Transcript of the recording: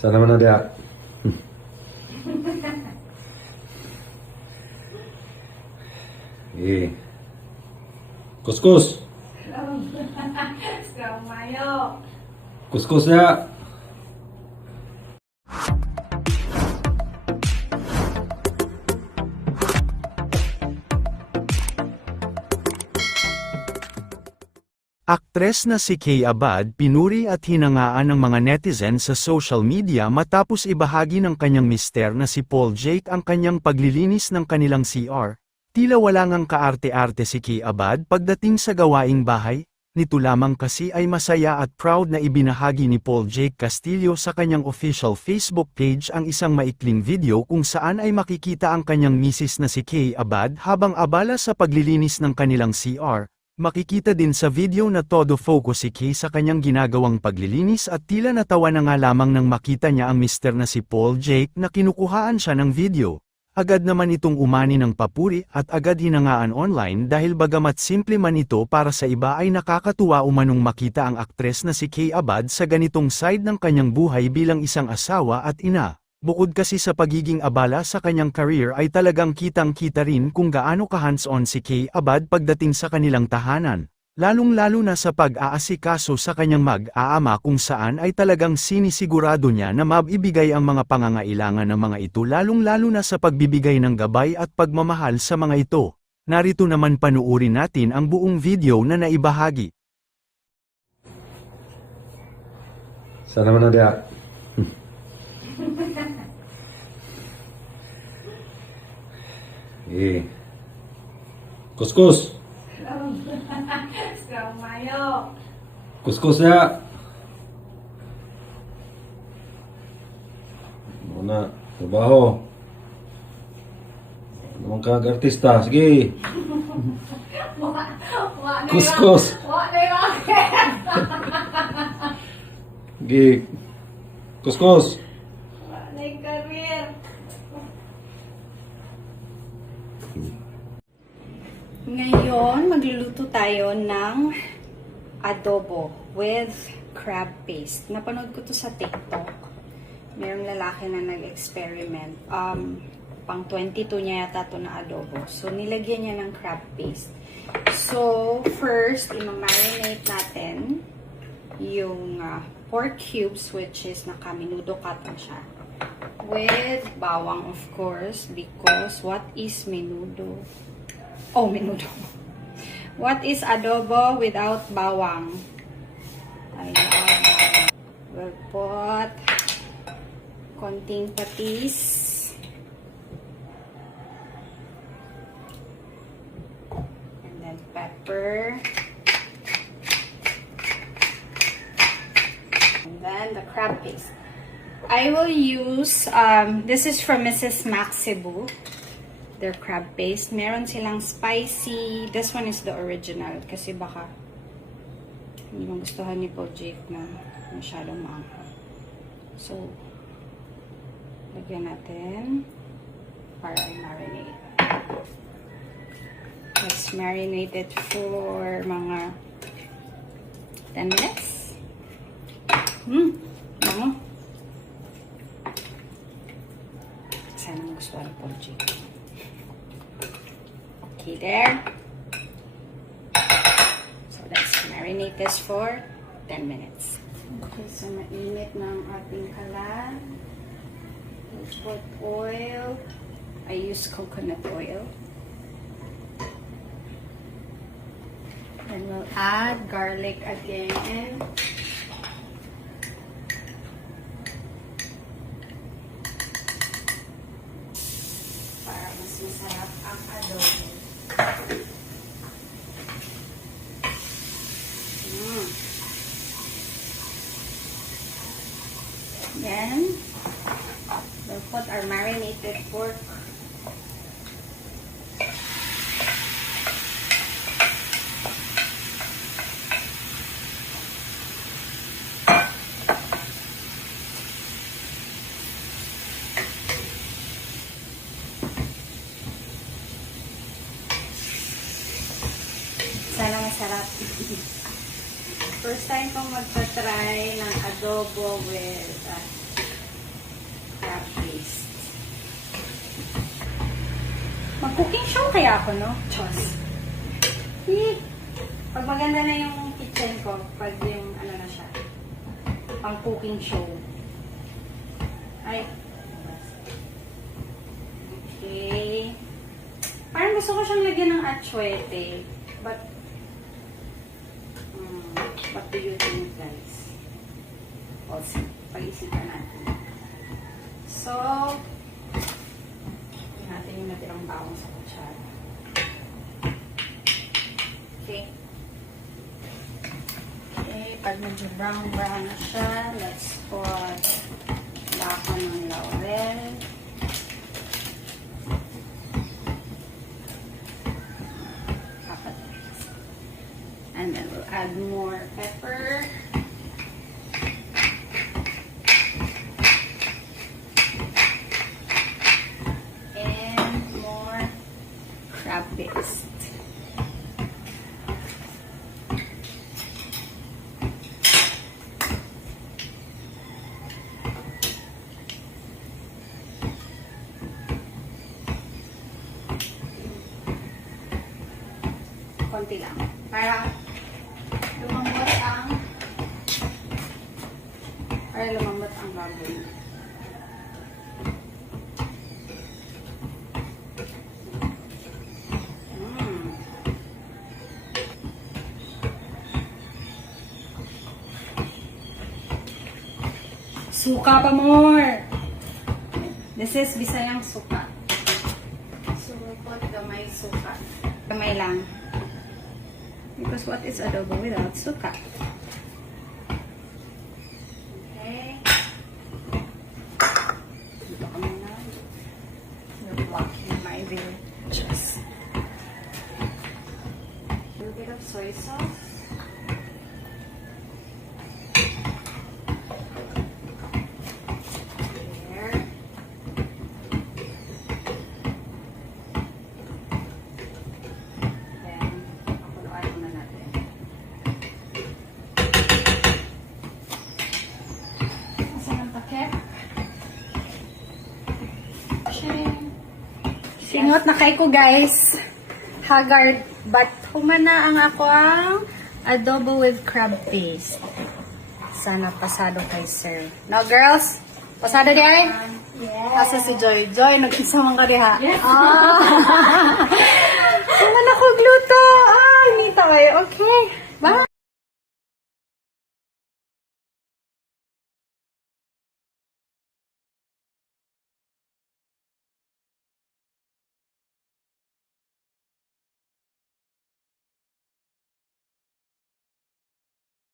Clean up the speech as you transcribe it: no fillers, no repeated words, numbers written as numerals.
Sana naman na diya. Eh. Kuskus. Sekarang mayo. Kuskus ya. Aktres na si Kay Abad pinuri at hinangaan ng mga netizen sa social media matapos ibahagi ng kanyang mister na si Paul Jake ang kanyang paglilinis ng kanilang CR. Tila wala ngang kaarte-arte si Kay Abad pagdating sa gawaing bahay, nito lamang kasi ay masaya at proud na ibinahagi ni Paul Jake Castillo sa kanyang official Facebook page ang isang maikling video kung saan ay makikita ang kanyang misis na si Kay Abad habang abala sa paglilinis ng kanilang CR. Makikita din sa video na todo focus si Kay sa kanyang ginagawang paglilinis at tila natawa na nga lamang nang makita niya ang mister na si Paul Jake na kinukuhaan siya ng video. Agad naman itong umani ng papuri at agad hinangaan online dahil bagamat simple man ito para sa iba ay nakakatuwa umanong makita ang aktres na si Kay Abad sa ganitong side ng kanyang buhay bilang isang asawa at ina. Bukod kasi sa pagiging abala sa kanyang career ay talagang kitang-kita rin kung gaano ka-hands-on si Kay Abad pagdating sa kanilang tahanan. Lalong-lalo na sa pag-aasikaso sa kanyang mag-aama kung saan ay talagang sinisigurado niya na mabibigay ang mga pangangailangan ng mga ito lalong-lalo na sa pagbibigay ng gabay at pagmamahal sa mga ito. Narito naman panuurin natin ang buong video na naibahagi. Sana naman na diya. Eh. Kuskus. Sekarang mayo. Kuskus ya. Muna, trabaho. Naman kag artista, sige. Kuskus. Wak na yung Sige. Kuskus. Wak na yung career. Ngayon, magluluto tayo ng adobo with crab paste. Napanood ko to sa TikTok. Mayroong lalaki na nag-experiment. Pang 22 niya yata to na adobo. So, nilagyan niya ng crab paste. So, first, i-marinate natin yung pork cubes, which is naka-menudo cut na siya. With bawang, of course, because what is menudo? Oh, menudo. What is adobo without bawang? I love bawang. We'll put konting patis. And then pepper. And then the crab paste. I will use, this is from Mrs. Maxibu. Their crab paste. Meron silang spicy. This one is the original. Kasi baka hindi magustuhan ni Paul Jake na masyadong maanghang. So, lagyan natin para i-marinate. Let's marinate it for mga 10 minutes. Bango. Sana magustuhan ni Paul Jake. Okay, there. So, let's marinate this for 10 minutes. Okay, so mainit na ang ating kalan. Let's put oil. I use coconut oil. And we'll add garlic again. Para mas masarap ang adobo. Then, we'll put our marinated pork. Sana masarap. First time kong magpa-try ng adobo with Mag-cooking show kaya ako, no? Chos. Pag maganda na yung kitchen ko, pag yung ano na siya, pang cooking show. Ay. Okay. Parang gusto ko siyang lagyan ng atsuete. But, what do you think, guys? We'll see. Pag-isipan natin. So, natin yung natirang bawang sa kutsara. Okay. Okay, pag medyo brown na siya, let's put laka ng laurel. And then we'll add more pepper. And more crab paste. Konti lang. Para lumambot ang baboy. Suka pa more! This is Bisayang suka. So we'll put gamay suka. Gamay lang. Because what is adobo without suka? Okay. Dito ka muna. You're blocking my view. Just a little bit of soy sauce. There. Then, pakuluan muna natin. Singot na kay ko, guys. Haggard. But humana ang ako ang adobo with crab paste. Sana pasado kay sir. No, girls? Pasado di ay? Yes. Asa si Joy? Joy, nag-isa man ka diha. Yes. Ah! Humana ko gluto. Ah, nito ay. Okay.